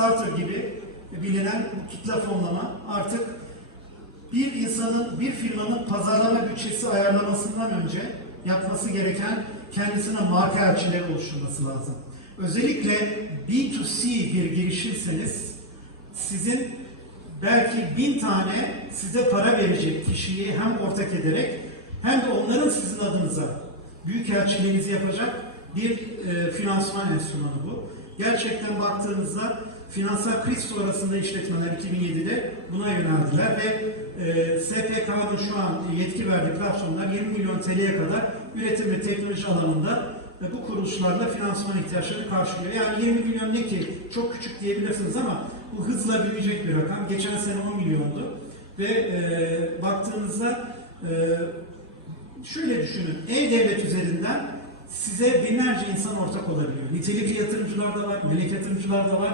Kickstarter gibi bilinen kitle fonlama artık bir insanın, bir firmanın pazarlama bütçesi ayarlamasından önce yapması gereken kendisine marka elçileri oluşturması lazım. Özellikle B2C bir girişimseniz sizin belki bin tane size para verecek kişiyi hem ortak ederek hem de onların sizin adınıza büyük elçiliğinizi yapacak bir e, finansman enstrümanı bu. Gerçekten baktığınızda finansal kriz sonrasında işletmeler 2007'de buna yöneldiler ve e, SPK'nın şu an yetki verdiği platformlar 20 milyon TL'ye kadar üretim ve teknoloji alanında ve bu kuruluşlarla finansman ihtiyaçlarını karşılıyor. Yani 20 milyon ne ki çok küçük diyebilirsiniz ama bu hızla büyüyecek bir rakam. Geçen sene 10 milyondu. Ve e, baktığınızda e, şöyle düşünün. E-Devlet üzerinden size binlerce insan ortak olabiliyor. Nitelikli yatırımcılar da var, melek yatırımcılar da var.